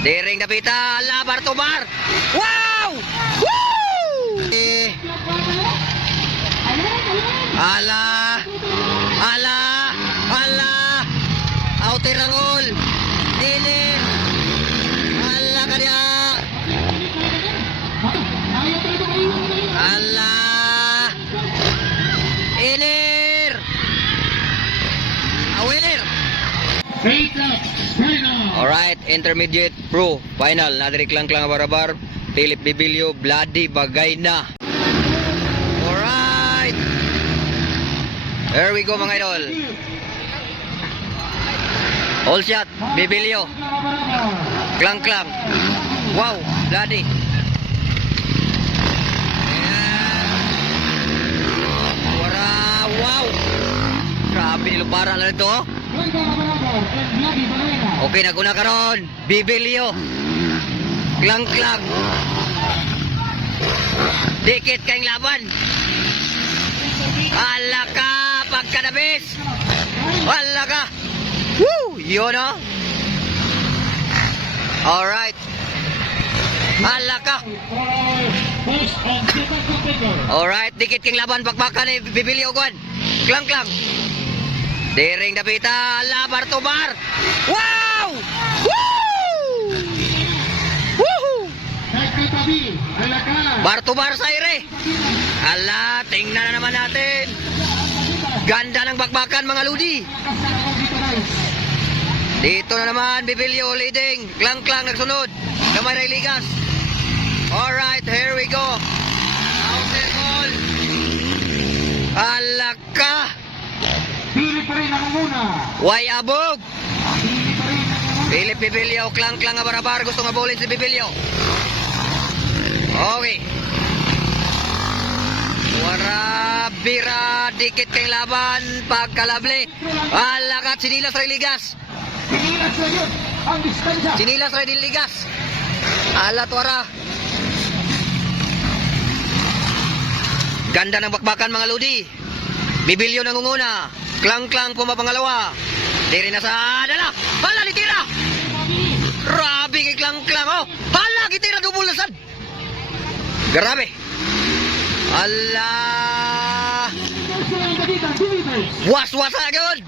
Diring dapita, labar to bar. Wow! Woo! Ala! Ala! Ala! Outer ang all. Dinin! Ala ka niya! Ala! Inir! A winner! Alright, intermediate pro final. Nadiri lang barabar. Philip Bibilio, Bloody Bagay na. Alright. There we go mga idol. All shot, Bibilio. Klang. Wow, Bloody. Wow. Grabe niluparan na ito. Okay, naguna ka ron. Bibilio. Klang. Dikit kayong laban. Hala ka, pagkadabis. Hala ka. Woo! Yun o. Alright. Hala ka. Alright, dikit kayong laban. Bakbakan ni Bibilio Guan. Klang. Diring dapita, labar to bar. Wow! Woo! Woohoo! Bar to bar sa ire. Ala, tingnan na naman natin. Ganda ng bakbakan mga ludi. Dito na naman, Bibilio leading. Klang nagsunod. Kamay na iligas. Alright, here we go. Outer goal. Ala ka. Philip pa rin ang muna. Way abog. Philip Bibilio, klang nga barabar. Gusto nga bowling si Bibilio. Okay. Wara, bira, dikit kayong laban. Pagkalabli. Alakat, sinilas rin ligas. Sinilas na yun ang distansya. Sinilas rin ligas. Alat, wara. Ganda ng bakbakan mga ludi. Bibilio nangunguna. Klang pumapangalawa. Diri na sa dala. Hala, ditira. Grabe kay klang oh. Hala, gitira double lasad. Grabe. Hala. Was agad.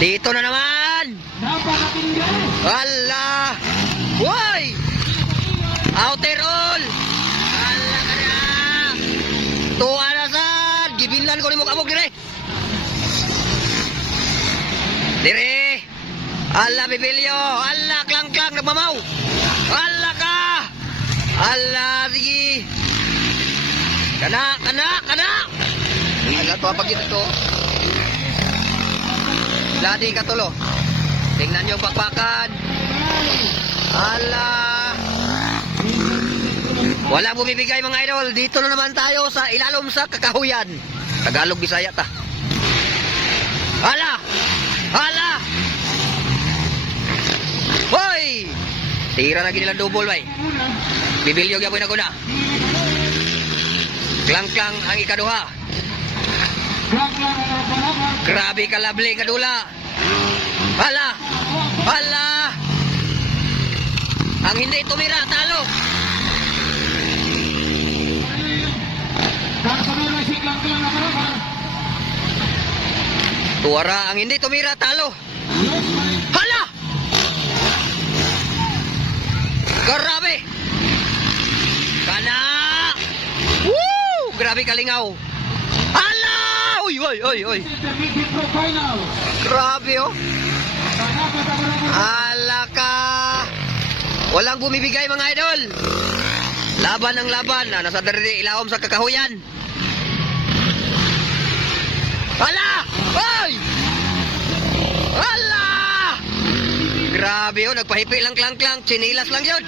Dito na naman. Hala. Woy. Outer all. Hala ka na. Tuwa na sad. Gibinlan ko ni mo kabog dire. Dire. Ala Bibilio. Ala klang nagmamaw. Ala ka. Ala sige. Kana. Ala to pag ito. Ladi katulo. Tingnan niyo bakbakan. Ala. Wala bumibigay mga idol. Dito na naman tayo sa ilalom sa kakahuyan. Tagalog Bisaya ta. Hala. Hoy! Tira lagi nila double bay. Bibilio gyapon na kuna. Klang ang ikaduha. Grabe ka labli kadula. Hala. Ang hindi tumira talo. Tuwara ang hindi tumira talo. Hala! Grabe! Kana! Woo! Grabe kalingaw. Hala! Uy! Grabe oh. Hala ka! Walang bumibigay mga idol. Laban ng laban. Nasa dari ilawom sa kakahuyan. Hala! Hoy! Hala! Grabe oh, nagpahipi lang klang. Sinilas lang yun.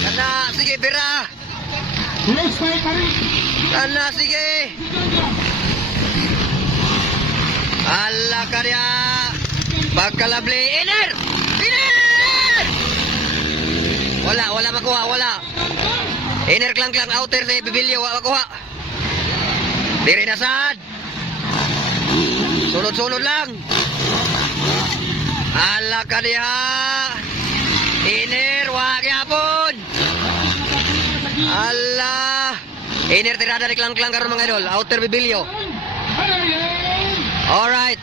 Kana, sige, bira. Kana, sige. Hala ka niya. Pagkalabli. Iner! Wala makuha, wala. Iner klang outer sa Bibilio, wala makuha. Diri na sad. Sunod-sunod lang. Ala ka diha. Iner, wag yapon. Ala. Iner tirada ni klang-klang karon mga idol. Outer Bibilyo. Alright.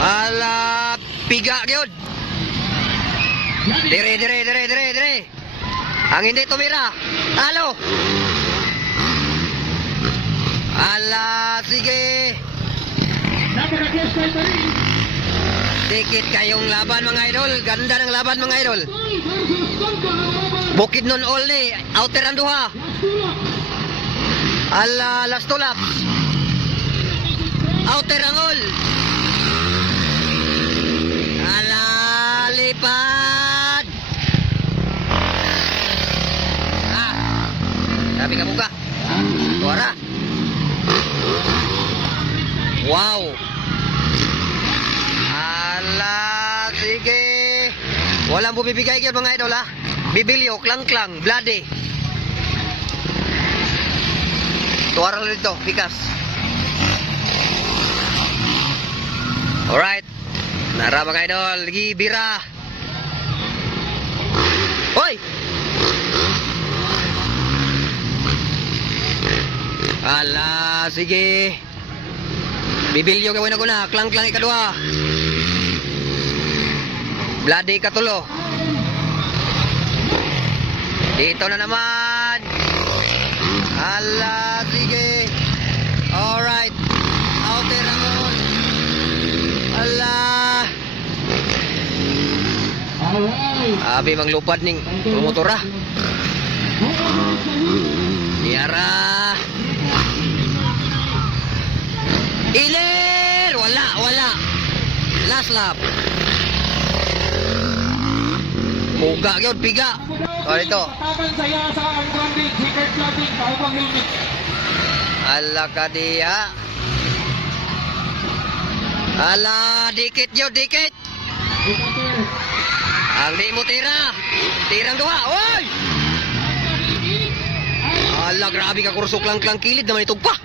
Ala, piga gyud. Dire. Ang hindi tumira. Talo. Ala, sige. Dikit kayong laban mga idol. Ganda ng laban mga idol. Bukid nun all ni. Outer ang duha. Ala, last two laps. Outer ang all. Ala, lipad. Sabi ka buka. Suara. Wow. Ala, sige. Walang bumibigay kayo mga idol ha. Bibilyo, klang-klang, bloody. Tuwara lang dito, pikas. Alright. Nara mga idol, lagi bira. Hoy! Ala, sige. Bibilyo gawin ako na, klang-klang ikadua. Bloody katulo. Dito na naman. Ala, sige. Alright. Outer naman. Ala. Abi manglupad ning motora. Yara. Iler! Wala. Last lap. Puga yun, piga. O, ito. Ala ka diya. Ala, dikit yun, dikit. Ang di mo tira. Tirang duha. Oy! Ala, grabe ka kursok lang kilid naman itong pa.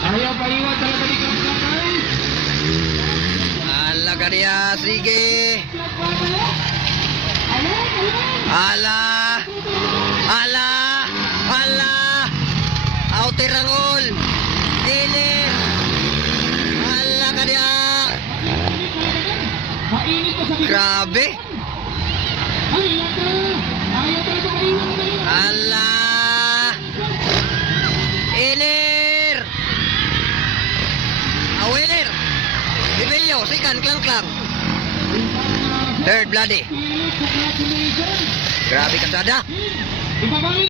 Ayaw pa iwan talaga ni Klang-Klang. Ala ka diya, sige. Ala. Outer ang all. Dili. Ala ka diya. Mainit pa sa bigay. Grabe. Ayaw talaga maiwan na yun. Ala. Ilir. Awilir. Bibilyo, sikan, klang-klang. Third bloody. Congratulations. Grabe kasada. Ibabalik.